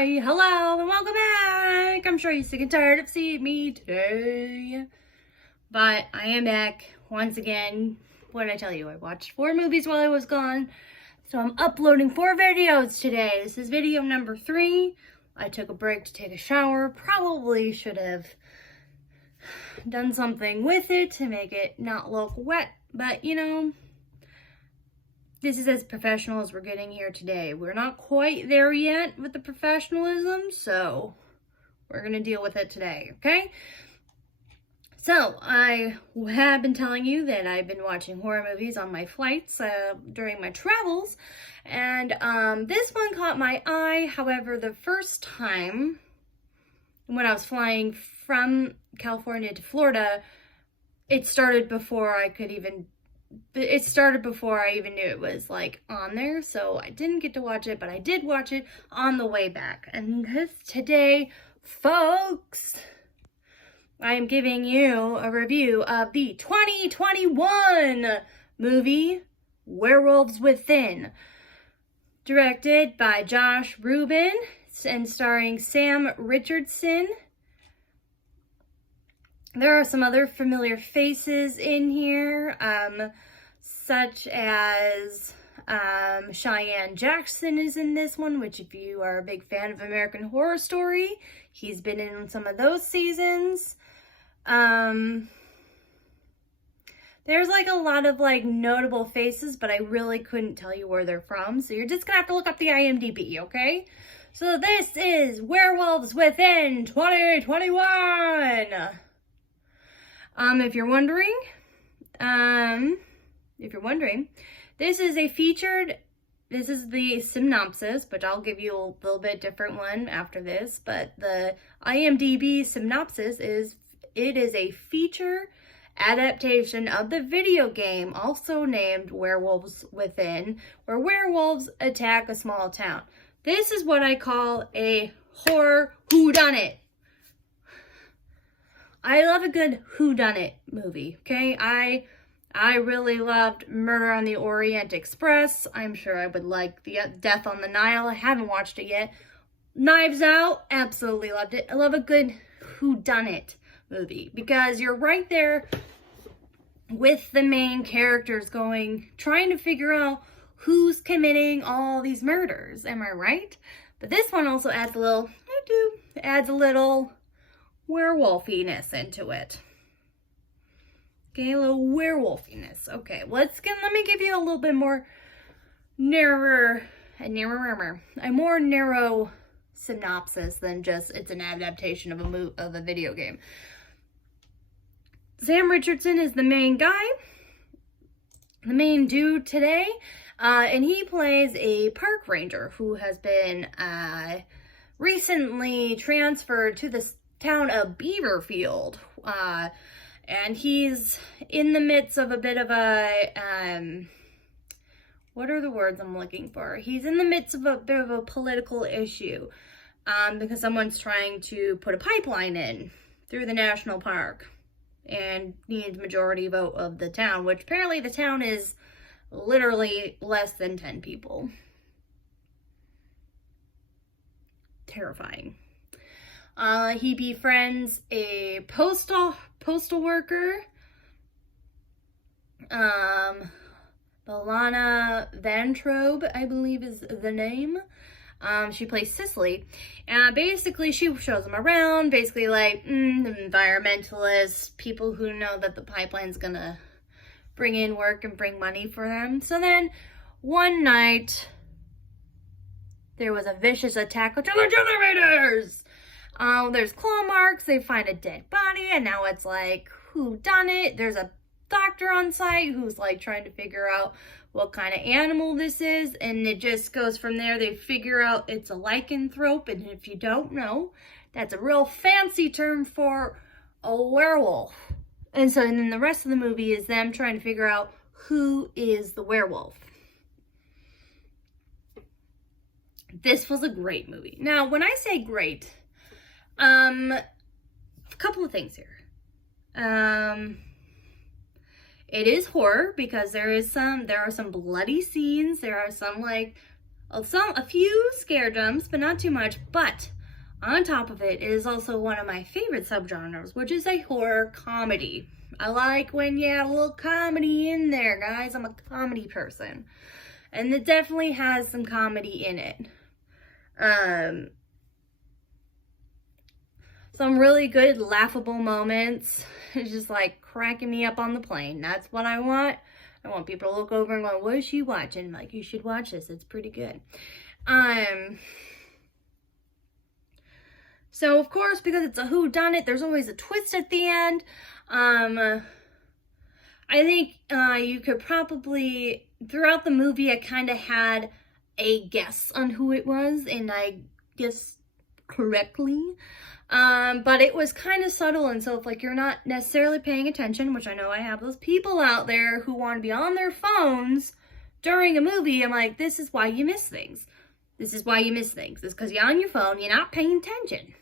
Hi, hello, and welcome back. I'm sure you're sick and tired of seeing me today, but I am back once again. What did I tell you? I watched 4 movies while I was gone, so I'm uploading 4 videos today. This is video number 3. I took a break to take a shower. Probably should have done something with it to make it not look wet, but you know, this is as professional as we're getting here today. We're not quite there yet with the professionalism, so we're going to deal with it today, okay? So, I have been telling you that I've been watching horror movies on my flights during my travels, and this one caught my eye. However, the first time when I was flying from California to Florida, it started before I even knew it was like on there, so I didn't get to watch it, but I did watch it on the way back. And today, folks, I am giving you a review of the 2021 movie Werewolves Within, directed by Josh Rubin and starring Sam Richardson. There are some other familiar faces in here, such as Cheyenne Jackson is in this one, which if you are a big fan of American Horror Story, he's been in some of those seasons. There's like a lot of like notable faces, but I really couldn't tell you where they're from, so you're just gonna have to look up the IMDb, okay? So this is Werewolves Within 2021! If you're wondering, this is the synopsis, but I'll give you a little bit different one after this, but the IMDb synopsis is, it is a feature adaptation of the video game, also named Werewolves Within, where werewolves attack a small town. This is what I call a horror whodunit. I love a good whodunit movie, okay? I really loved Murder on the Orient Express. I'm sure I would like the Death on the Nile. I haven't watched it yet. Knives Out, absolutely loved it. I love a good whodunit movie because you're right there with the main characters trying to figure out who's committing all these murders. Am I right? But this one also adds a little werewolfiness into it. Okay, a little werewolfiness. Okay, let me give you a little bit more a more narrow synopsis than just it's an adaptation of a video game. Sam Richardson is the main guy, the main dude today, and he plays a park ranger who has been recently transferred to the town of Beaverfield, and he's in the midst of a bit of a, what are the words I'm looking for? He's in the midst of a bit of a political issue, because someone's trying to put a pipeline in through the national park and needs majority vote of the town, which apparently the town is literally less than 10 people. Terrifying. He befriends a postal worker, Belana Vantrobe, I believe is the name. She plays Cicely, and basically she shows him around, basically like environmentalists, people who know that the pipeline's gonna bring in work and bring money for them. So then one night there was a vicious attack onto the generators. There's claw marks, they find a dead body, and now it's like, who done it? There's a doctor on site who's like trying to figure out what kind of animal this is, and it just goes from there. They figure out it's a lycanthrope, and if you don't know, that's a real fancy term for a werewolf. And then the rest of the movie is them trying to figure out who is the werewolf. This was a great movie. Now, when I say great, a couple of things here. It is horror because there are some bloody scenes. There are some like a few scare jumps, but not too much. But on top of it, it is also one of my favorite subgenres, which is a horror comedy. I like when you have a little comedy in there, guys. I'm a comedy person. And it definitely has some comedy in it. Some really good laughable moments. It's just like cracking me up on the plane. That's what I want. I want people to look over and go, what is she watching? Like, you should watch this. It's pretty good. So of course, because it's a whodunit, there's always a twist at the end. I think you could probably, throughout the movie, I kind of had a guess on who it was, and I guessed correctly. But it was kind of subtle, and so if like you're not necessarily paying attention, which I know I have those people out there who want to be on their phones during a movie, I'm like, this is why you miss things. This is why you miss things. It's because you're on your phone, you're not paying attention.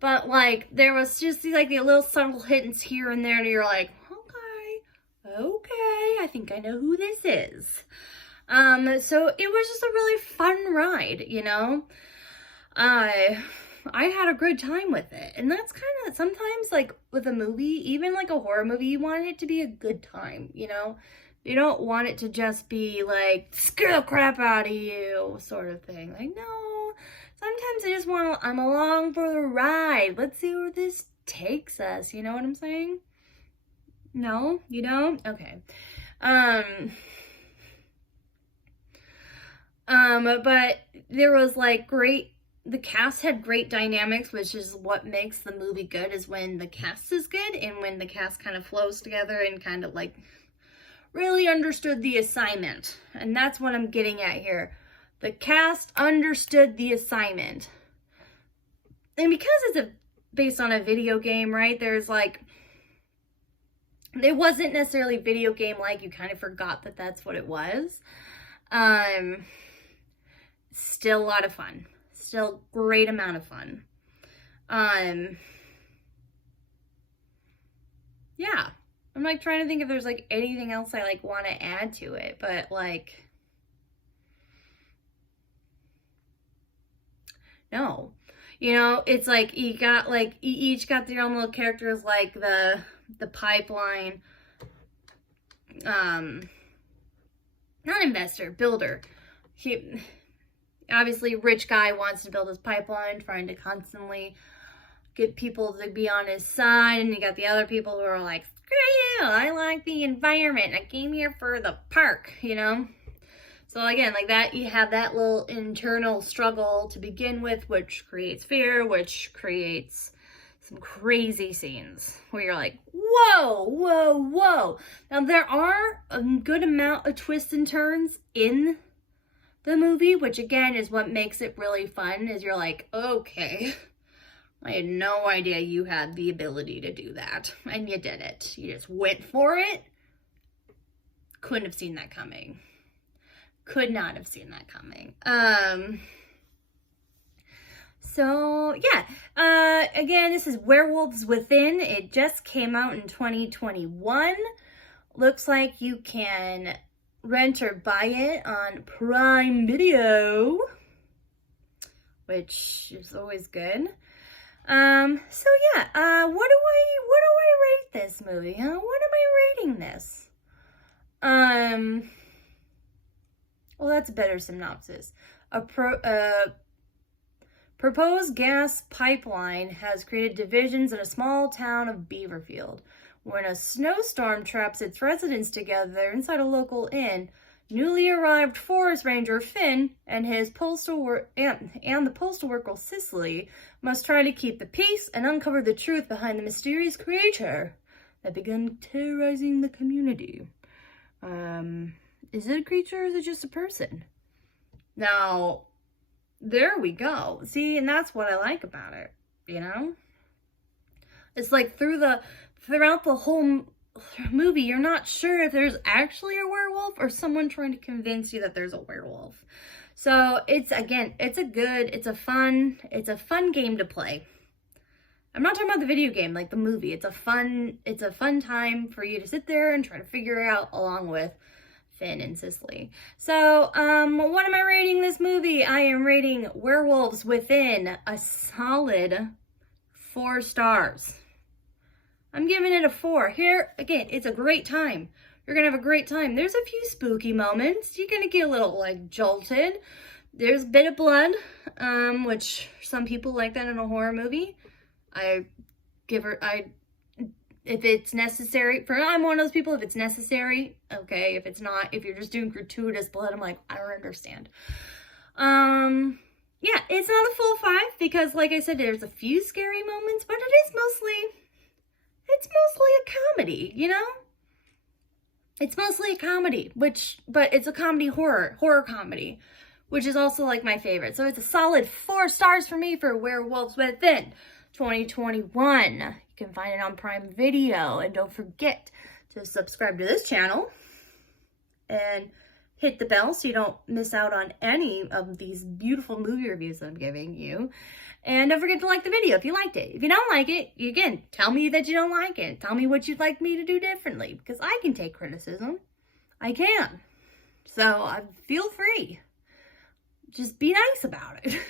But like, there was just like the little subtle hints here and there, and you're like, okay, I think I know who this is. So it was just a really fun ride, you know? I had a good time with it. And that's kind of, sometimes like with a movie, even like a horror movie, you want it to be a good time, you know? You don't want it to just be like, scare the crap out of you, sort of thing. Like, no. Sometimes I just want to, I'm along for the ride. Let's see where this takes us. You know what I'm saying? No? You don't? Okay. But there was like the cast had great dynamics, which is what makes the movie good, is when the cast is good and when the cast kind of flows together and kind of like really understood the assignment. And that's what I'm getting at here. The cast understood the assignment. And because it's based on a video game, right? There's like, it wasn't necessarily video game like, you kind of forgot that that's what it was. Still a lot of fun. Still great amount of fun. Yeah. I'm like trying to think if there's like anything else I like want to add to it, but like, no. You know, it's like you each got their own little characters, like the pipeline, not investor, builder. He, obviously, rich guy wants to build his pipeline, trying to constantly get people to be on his side, and you got the other people who are like, screw you, I like the environment, I came here for the park, you know? So again, like that, you have that little internal struggle to begin with, which creates fear, which creates some crazy scenes where you're like, whoa, whoa, whoa. Now there are a good amount of twists and turns in the movie, which again is what makes it really fun, is you're like, okay, I had no idea you had the ability to do that, and you did it. You just went for it. Couldn't have seen that coming. Could not have seen that coming. So yeah, again, this is Werewolves Within. It just came out in 2021. Looks like you can rent or buy it on Prime Video, which is always good. So yeah, what do I rate this movie? Huh? What am I rating this? Well, that's a better synopsis. A proposed gas pipeline has created divisions in a small town of Beaverfield. When a snowstorm traps its residents together inside a local inn, newly arrived forest ranger Finn and his and the postal worker Cicely must try to keep the peace and uncover the truth behind the mysterious creature that began terrorizing the community. Is it a creature or is it just a person? Now, there we go. See, and that's what I like about it, you know? It's like throughout the whole movie, you're not sure if there's actually a werewolf or someone trying to convince you that there's a werewolf. So it's a fun game to play. I'm not talking about the video game, like the movie. It's a fun time for you to sit there and try to figure out along with Finn and Sicily. So, what am I rating this movie? I am rating Werewolves Within a solid 4 stars. I'm giving it a 4. Here, again, it's a great time. You're gonna have a great time. There's a few spooky moments. You're gonna get a little, like, jolted. There's a bit of blood, which some people like that in a horror movie. If it's necessary, I'm one of those people, if it's necessary, okay. If it's not, if you're just doing gratuitous blood, I'm like, I don't understand. Yeah, it's not a full 5 because, like I said, there's a few scary moments, but it's mostly a comedy, you know? It's mostly a comedy, but it's a comedy horror comedy, which is also, like, my favorite. So it's a solid 4 stars for me for Werewolves Within 2021. You can find it on Prime Video. And don't forget to subscribe to this channel and hit the bell so you don't miss out on any of these beautiful movie reviews I'm giving you. And don't forget to like the video if you liked it. If you don't like it, again, tell me that you don't like it. Tell me what you'd like me to do differently, because I can take criticism. I can. So feel free. Just be nice about it.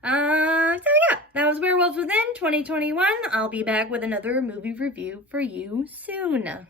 So yeah, that was Werewolves Within 2021. I'll be back with another movie review for you soon.